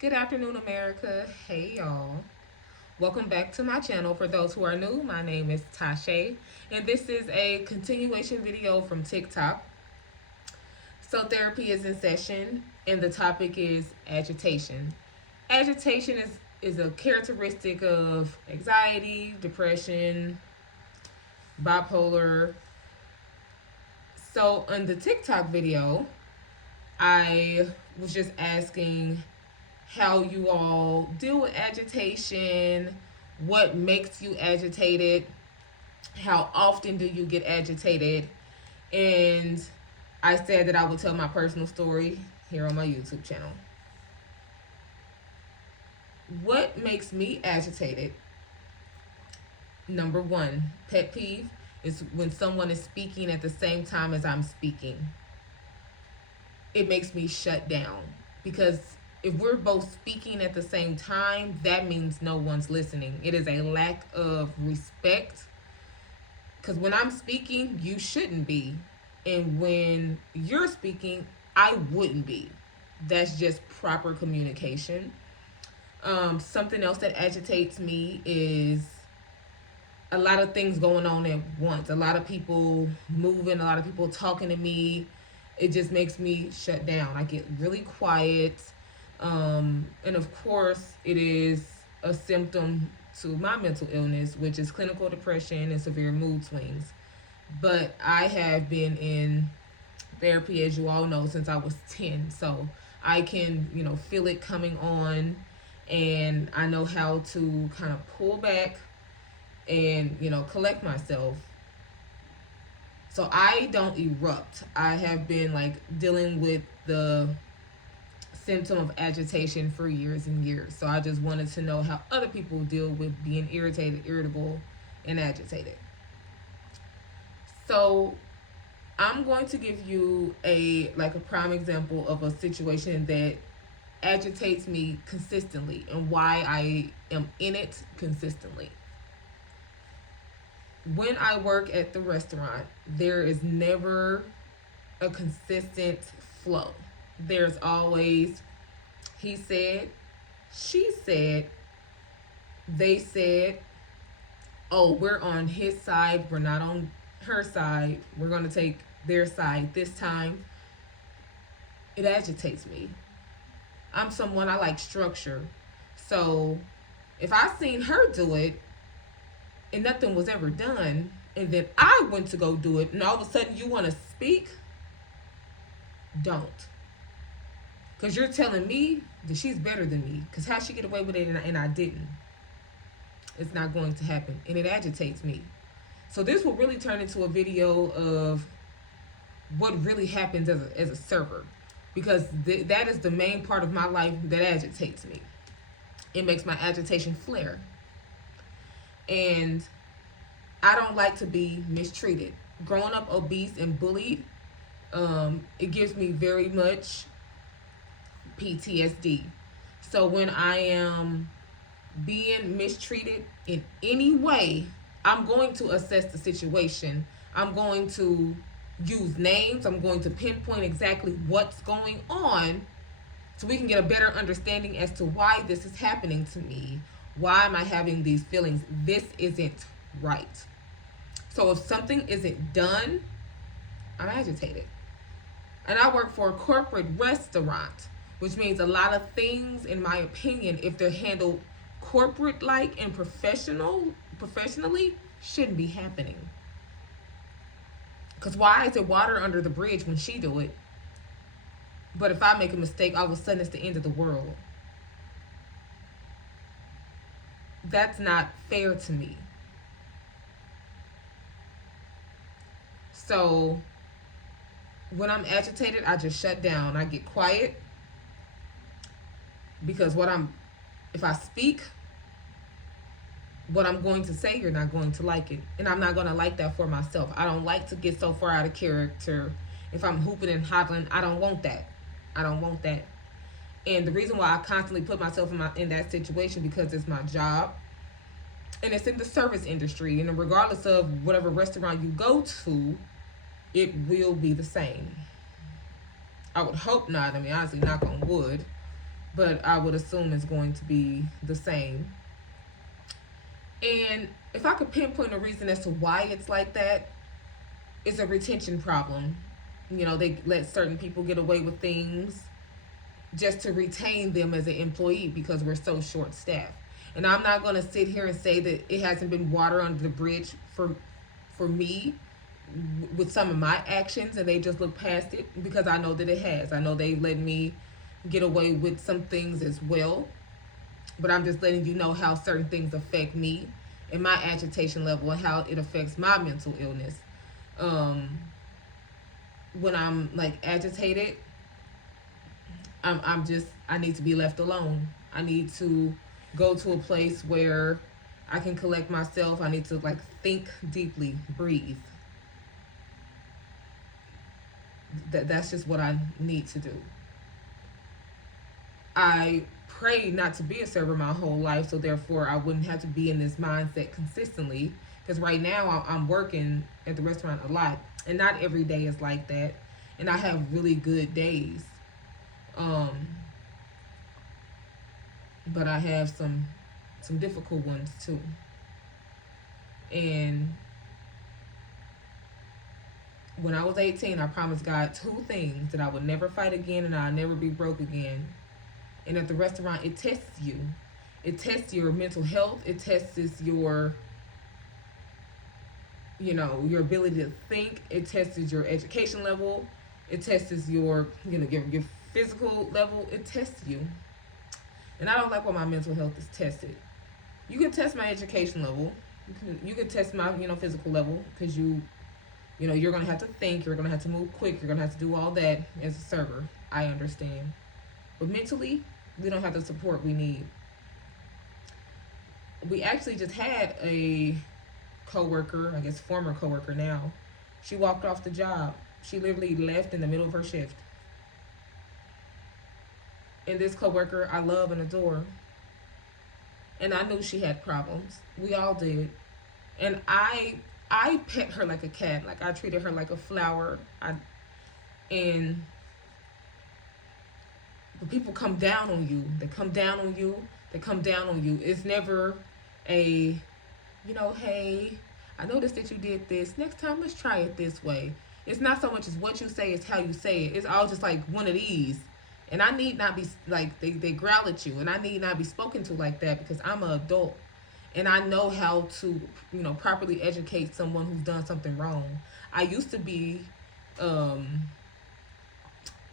Good afternoon, America. Hey, y'all. Welcome back to my channel. For those who are new, my name is Tashay, and this is a continuation video from TikTok. So, therapy is in session, and the topic is agitation. Agitation is a characteristic of anxiety, depression, bipolar. So, on the TikTok video, I was just asking how you all deal with agitation, what makes you agitated, how often do you get agitated, and I said that I would tell my personal story here on my YouTube channel. What makes me agitated? Number one, pet peeve is when someone is speaking at the same time as I'm speaking. It makes me shut down because if we're both speaking at the same time, that means no one's listening. It is a lack of respect because when I'm speaking, you shouldn't be. And when you're speaking, I wouldn't be. That's just proper communication. Something else that agitates me is a lot of things going on at once. A lot of people moving, a lot of people talking to me. It just makes me shut down. I get really quiet. And of course, it is a symptom to my mental illness, which is clinical depression and severe mood swings. But I have been in therapy, as you all know, since I was 10. So I can, feel it coming on, and I know how to kind of pull back and, collect myself. So I don't erupt. I have been like dealing with the symptom of agitation for years and years. So I just wanted to know how other people deal with being irritated, irritable, and agitated. So I'm going to give you a prime example of a situation that agitates me consistently and why I am in it consistently. When I work at the restaurant, there is never a consistent flow. There's always he said, she said, they said, oh, we're on his side, we're not on her side, we're going to take their side this time. It agitates me. I'm someone, I like structure. So if I seen her do it and nothing was ever done, and then I went to go do it, and all of a sudden you want to speak, don't. Because you're telling me that she's better than me. Because how she get away with it and I didn't? It's not going to happen. And it agitates me. So this will really turn into a video of what really happens as a server. Because that is the main part of my life that agitates me. It makes my agitation flare. And I don't like to be mistreated. Growing up obese and bullied, it gives me very much PTSD. So when I am being mistreated in any way, I'm going to assess the situation. I'm going to use names. I'm going to pinpoint exactly what's going on so we can get a better understanding as to why this is happening to me. Why am I having these feelings? This isn't right. So if something isn't done, I'm agitated. And I work for a corporate restaurant, which means a lot of things, in my opinion, if they're handled corporate-like and professionally, shouldn't be happening. Because why is it water under the bridge when she do it? But if I make a mistake, all of a sudden it's the end of the world. That's not fair to me. So when I'm agitated, I just shut down. I get quiet. Because if I speak, what I'm going to say, you're not going to like it. And I'm not going to like that for myself. I don't like to get so far out of character. If I'm hooping and hollering, I don't want that. I don't want that. And the reason why I constantly put myself in that situation, because it's my job. And it's in the service industry. And regardless of whatever restaurant you go to, it will be the same. I would hope not. I mean, honestly, knock on wood. but I would assume it's going to be the same. And if I could pinpoint a reason as to why it's like that, it's a retention problem. You know, they let certain people get away with things just to retain them as an employee because we're so short staffed. And I'm not going to sit here and say that it hasn't been water under the bridge for me with some of my actions and they just look past it, because I know that it has. I know they let me get away with some things as well, but I'm just letting you know how certain things affect me and my agitation level and how it affects my mental illness. Um, when I'm like agitated, I'm just, I need to be left alone. I need to go to a place where I can collect myself. I need to like think deeply, breathe. That's just what I need to do. I prayed not to be a server my whole life, so therefore I wouldn't have to be in this mindset consistently. Because right now I'm working at the restaurant a lot, and not every day is like that. And I have really good days, um, but I have some difficult ones too. And when I was 18, I promised God two things: that I would never fight again and I'll never be broke again. And at the restaurant, it tests you. It tests your mental health. It tests your, you know, your ability to think. It tests your education level. It tests your, you know, your physical level. It tests you. And I don't like when my mental health is tested. You can test my education level. You can test my, you know, physical level, because you know, you're gonna have to think. You're gonna have to move quick. You're gonna have to do all that as a server. I understand. But mentally, we don't have the support we need. We actually just had a coworker, I guess former coworker now. She walked off the job. She literally left in the middle of her shift. And this coworker I love and adore. And I knew she had problems. We all did. And I pet her like a cat. Like I treated her like a flower. And but people come down on you. They come down on you. They come down on you. It's never a, you know, hey, I noticed that you did this. Next time, let's try it this way. It's not so much as what you say, it's how you say it. It's all just like one of these. And I need not be like, they growl at you. And I need not be spoken to like that, because I'm an adult. And I know how to, you know, properly educate someone who's done something wrong. I used to be um,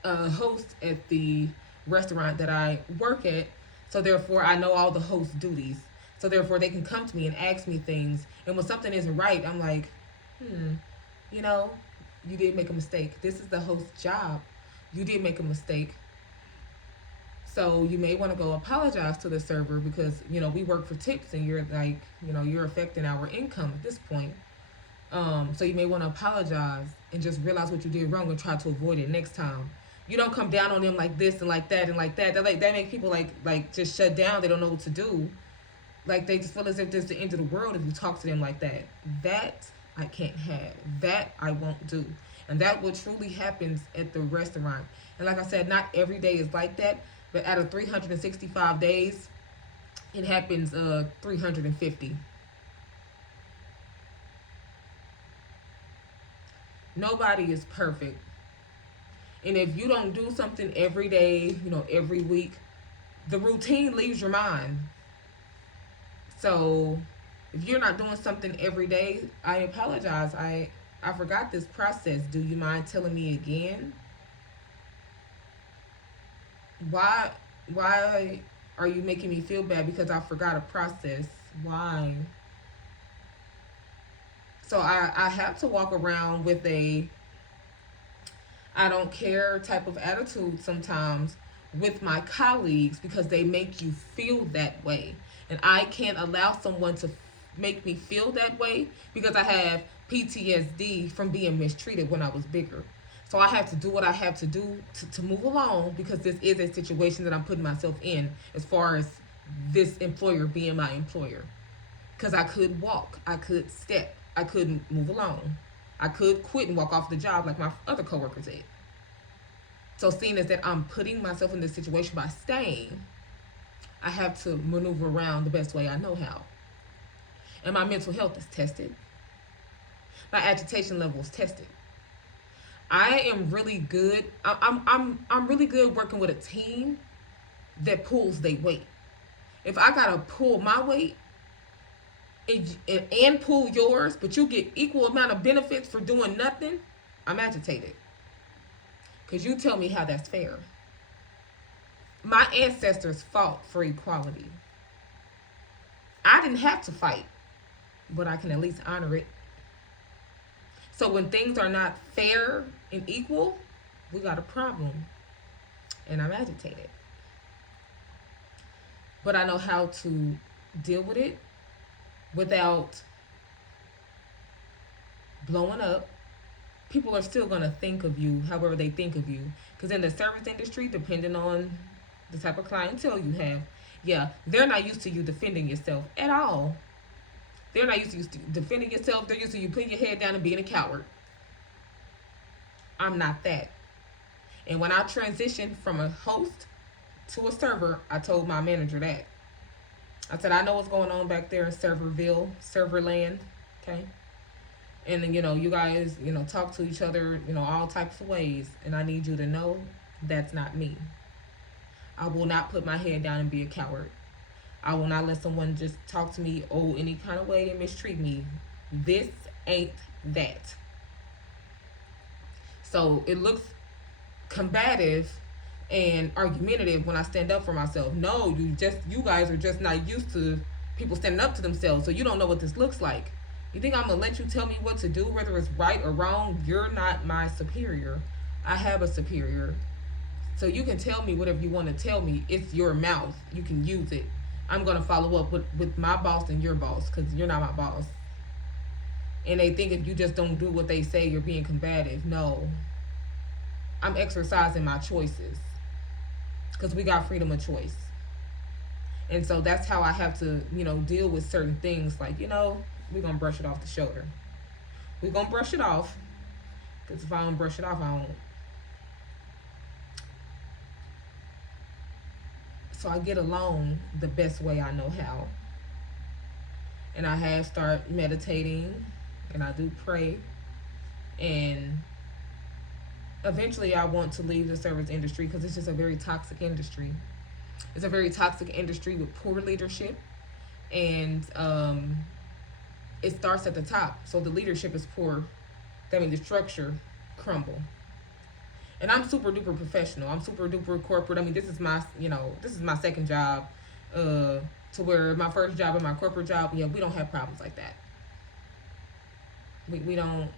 a host at the restaurant that I work at, so therefore I know all the host duties. So therefore they can come to me and ask me things, and when something isn't right, I'm like, you know, you did make a mistake. This is the host's job. You did make a mistake. So you may want to go apologize to the server, because you know we work for tips, and you're like, you know, you're affecting our income at this point. So you may want to apologize and just realize what you did wrong and try to avoid it next time. You don't come down on them like this and like that and like that. That make people like just shut down. They don't know what to do. Like they just feel as if this is the end of the world if you talk to them like that. That I can't have. That I won't do. And that what truly happens at the restaurant. And like I said, not every day is like that, but out of 365 days, it happens 350. Nobody is perfect. And if you don't do something every day, you know, every week, the routine leaves your mind. So if you're not doing something every day, I apologize. I forgot this process. Do you mind telling me again? Why why are you making me feel bad because I forgot a process? Why? So I have to walk around with a I don't care type of attitude sometimes with my colleagues, because they make you feel that way. And I can't allow someone to make me feel that way, because I have PTSD from being mistreated when I was bigger. So I have to do what I have to do to move along, because this is a situation that I'm putting myself in, as far as this employer being my employer. Because I could walk, I could step, I couldn't move along. I could quit and walk off the job like my other coworkers did. So seeing as that I'm putting myself in this situation by staying, I have to maneuver around the best way I know how. And my mental health is tested. My agitation level is tested. I am really good. I'm really good working with a team that pulls their weight. If I gotta pull my weight and pull yours, but you get equal amount of benefits for doing nothing, I'm agitated. Cause you tell me how that's fair. My ancestors fought for equality. I didn't have to fight, but I can at least honor it. So when things are not fair and equal, we got a problem, and I'm agitated. But I know how to deal with it without blowing up. People are still going to think of you however they think of you. Because in the service industry, depending on the type of clientele you have, yeah, they're not used to you defending yourself at all. They're not used to you defending yourself. They're used to you putting your head down and being a coward. I'm not that. And when I transitioned from a host to a server, I told my manager that. I said, I know what's going on back there in Serverville, Serverland, okay? And then, you guys, talk to each other, all types of ways. And I need you to know that's not me. I will not put my head down and be a coward. I will not let someone just talk to me, any kind of way and mistreat me. This ain't that. So it looks combative and argumentative when I stand up for myself. No, you guys are just not used to people standing up to themselves, so you don't know what this looks like. You think I'm gonna let you tell me what to do, whether it's right or wrong? You're not my superior. I have a superior. So you can tell me whatever you want to tell me. It's your mouth. You can use it. I'm gonna follow up with my boss and your boss, because you're not my boss. And they think if you just don't do what they say, you're being combative. No. I'm exercising my choices. Because we got freedom of choice. And so that's how I have to, deal with certain things. Like, we're going to brush it off the shoulder. We're going to brush it off. Because if I don't brush it off, I won't. So I get along the best way I know how. And I have started meditating. And I do pray. And eventually I want to leave the service industry because it's just a very toxic industry. It's a very toxic industry with poor leadership. And it starts at the top. So the leadership is poor. That means the structure crumble. And I'm super duper professional. I'm super duper corporate. I mean, this is my second job. To where my first job and my corporate job, we don't have problems like that. We don't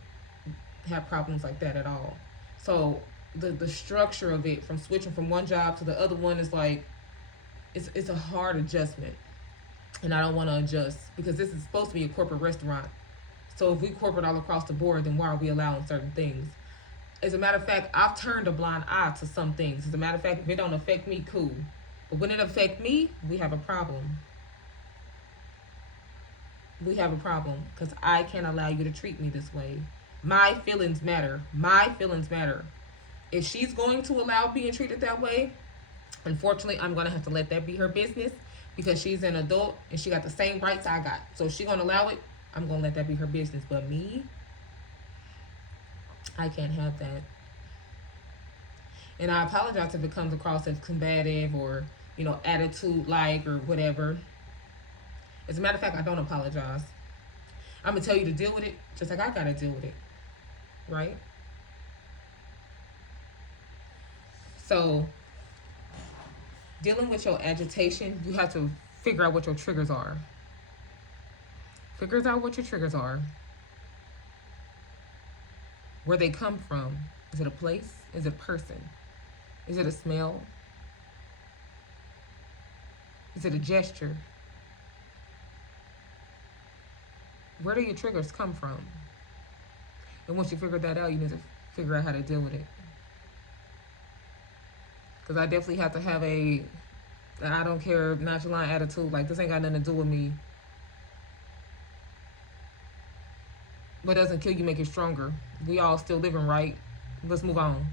have problems like that at all. So the structure of it, from switching from one job to the other one, is like it's a hard adjustment. And I don't want to adjust because this is supposed to be a corporate restaurant. So if we corporate all across the board, then why are we allowing certain things? As a matter of fact, I've turned a blind eye to some things. As a matter of fact, if it don't affect me, cool. But when it affects me, we have a problem. We have a problem because I can't allow you to treat me this way. My feelings matter. My feelings matter. If she's going to allow being treated that way, unfortunately, I'm going to have to let that be her business because she's an adult and she got the same rights I got. So if she's going to allow it, I'm going to let that be her business. But me, I can't have that. And I apologize if it comes across as combative or, attitude-like or whatever. As a matter of fact, I don't apologize. I'm going to tell you to deal with it just like I got to deal with it. Right? So, dealing with your agitation, you have to figure out what your triggers are. Figure out what your triggers are. Where they come from. Is it a place? Is it a person? Is it a smell? Is it a gesture? Where do your triggers come from? And once you figure that out, you need to figure out how to deal with it. Because I definitely have to have a I don't care nonchalant attitude. Like, this ain't got nothing to do with me. What doesn't kill you make you stronger. We all still living, right? Let's move on.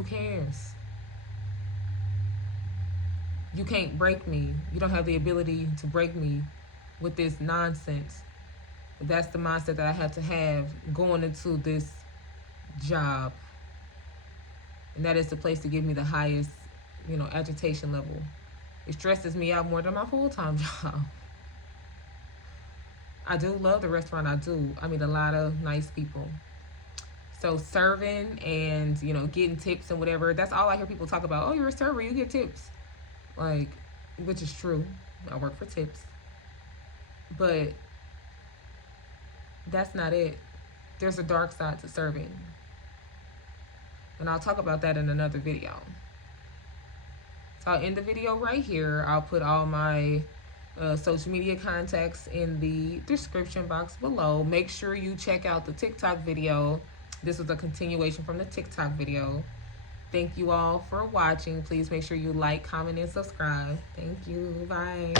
Who cares? You can't break me. You don't have the ability to break me with this nonsense. That's the mindset that I have to have going into this job. And that is the place to give me the highest, agitation level. It stresses me out more than my full-time job. I do love the restaurant. I do. I meet a lot of nice people. So serving and, getting tips and whatever, that's all I hear people talk about. Oh, you're a server, you get tips. Like, which is true. I work for tips. But that's not it. There's a dark side to serving. And I'll talk about that in another video. So I'll end the video right here. I'll put all my social media contacts in the description box below. Make sure you check out the TikTok video. This was a continuation from the TikTok video. Thank you all for watching. Please make sure you like, comment, and subscribe. Thank you. Bye.